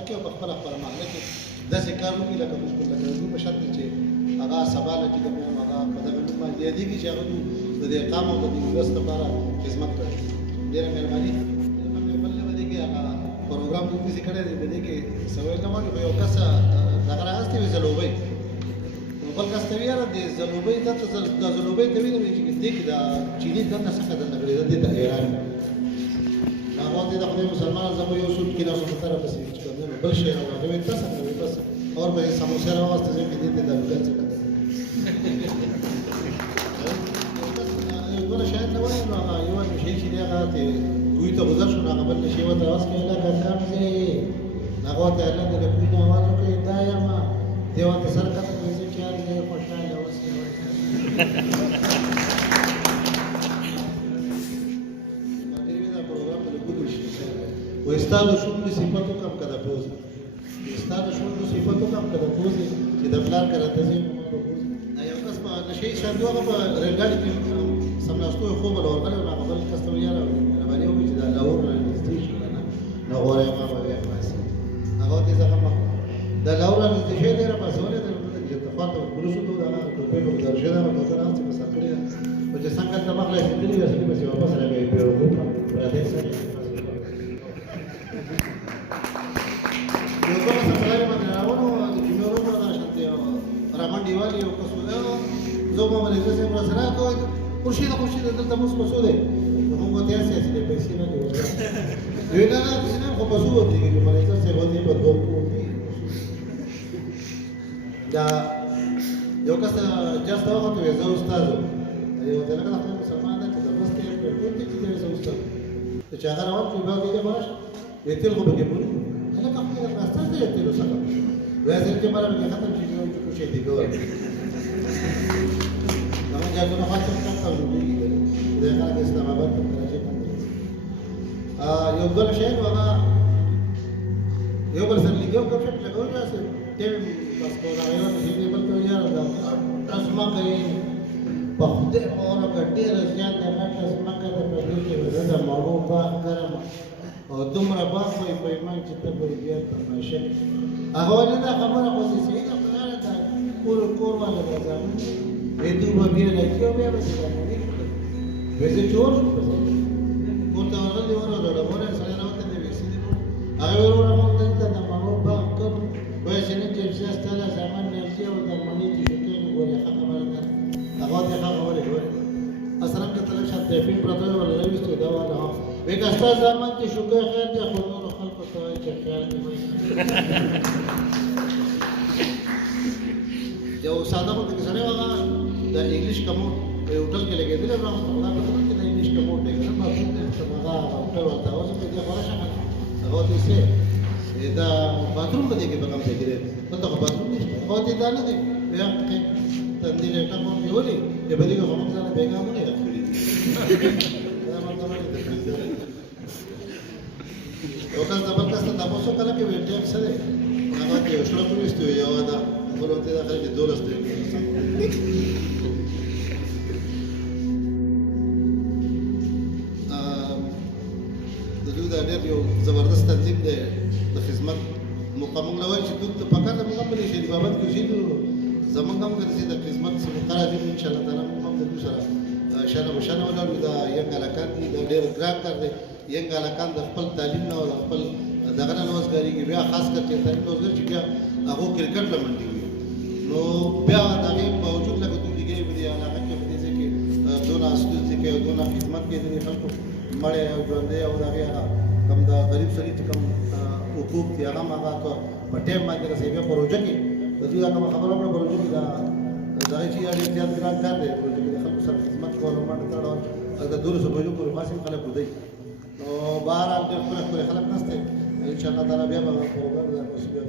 علاقه کې او په خپله محله کې داسې کار وکړي لکه موږ لکه په شرط چې هغه سبا نه چې کوم هغه په دغه نوم باندې یادېږي چې هغه د دې اقام او د دې ولس لپاره خدمت کوي. ډېره مهرباني. بل به دې کې هغه پروګرام داسې کړی دی په دې کې سوال نه وایي خو یو کس دغه راغستی وي زلوبۍ بل کس ته ویاره د زلوبۍ دلته د زلوبۍ ته ویل چې دې کې د چیني دنده څخه د نګړې دې ته ایران هغه دې د خدای مسلمان زمو یو سود کې راځو تر پسې چې بل شي راغلی تاسو ته بس اور به سموسه راوسته چې دې ته د ولر څخه یو شاید نو هغه یو شي چې هغه ته دوی ته گذر شو هغه بل شي وته واس کې لا کار کوي هغه ته الله دې په دې आवाज کوي دایما دیو ته سر کته کوي چې دې خوشاله اوسه و استاد شوند صفاتو کم کده پوز استاد شوند صفاتو کم کده پوز چې د بلار کړه د دې په پوز یو کس په نشي شاده هغه په رنګاړي کې سملاستو خو بل ورغله هغه بل کس ته یاره باندې یو چې د لاور نزدیک نه نو غوړې ما به خلاص هغه دې ځکه د لاور نزدیک دی را پاسوله د اتفاق او ګروسو د هغه ټوپې په درجه ده په سره چې مسافر دي او چې څنګه د مخله دې دې وسې په سیوا سره به پیرو په دې سره یو څه سره باندې راوړو چې مې ورو دا شته رامان دیوالي او کوڅه زه مو باندې څه سره سره کوم خورشید دلته موږ په سوده موږ ته اساس دې پیسې نه دی ویل نه څه خو په سوده کې په باندې څه باندې په دوه دا یو کس جاست وخت وي زه استاد یو دغه خپل مسلمان ده چې د مسته په ټول کې دې زه استاد چې هغه راوړ چې به دې مارش یتل خو به کې پوری هله کوم دې راستل دې یتل وسه وایي چې ماره به ختم شي نو چې څه دې ګور نو جاګو نه خاطر څنګه وځي دې هغه د اسلام آباد په راځي یو بل شی هغه یو بل سره لګیو کوم څه لګوي تاسو ته بس کو راوي دې بل ته یاره دا تاسو ما کوي په دې اورا کډې رځان د تاسو ما کوي په دې کې ورته ماړو با کرم او دومره با کوي په ایمان چې ته به بیا تماشه هغه نه دا خبره خو دې سي دا خبره ده کور والا ده دې دوه بیا نه کیو بیا به څه کوي وځي چور کوته ورغلي ورو دا ډبره سره راوته دې وسی دې هغه ورو مونږ ته د ماړو با کوم وایي چې چې ستاسو سامان نه شي او د مونږ ته شته نو ګوري خبره ده هغه ته خبره ګوري اصلا که تل شته په پروتو ولا رويستو دا ولا وکړه ستاسو زمان چې شوګه خیر دي خو نور خلق ته وایي چې خیر دي یو ساده په کې سره هغه د انګلیش کوم یو ټل کې لګیدل نو هغه په کې د انګلیش کوم دی نو ما په دې څه هغه ټول ورته اوس په دې خورشه هغه دې سه دا باتروم په دې کې بګم ځای کې ته خو باتروم نشته خو دې دا نه دی بیا کې تندې له کوم دیولې دې په دې کې هم ځان بیګامونه راخړي دا مطلب دی یو کس د بل کس ته تاسو کله کې ویټ سره هغه کې شلو پولیسته یو دا ورته دا خلک دولسته دا ډېر یو زبردست تنظیم دی د خدمت مقام لوي چې دوی ته پکړه موږ په دې شری بابت کې شي زمونږ هم د خدمت سره مقرره دي ان شاء الله تعالی موږ د دوی سره شانه وشانه ولرو دا یو علاقه دي دا ډېر ګران کار دی یو علاقه د خپل تعلیم نه او خپل دغه نوښتګری کې بیا خاص کر چې تعلیم نوښتګر چې بیا هغه کرکټ لمنډي وي نو بیا دا به باوجود لکه دوی دیګي په دې علاقه کې په دې کې دونه اساس کې او دونه خدمت کې دي خلکو مړې او ژوندې او دغه کم دا غریب سړي چې کم حقوق دي هغه هغه په ټیم باندې رسېږي پروژه کې د دوی هغه خبره وکړه پروژه کې دا چې اړ زیات ګران کار دی پروژه کې د خلکو سره خدمت کول او باندې تړاو دا 200 بجو پورې خاصم خلک ودی نو بهر حال ډېر خلک نشته ان شاء الله تعالی بیا به پروګرام د مسؤلیت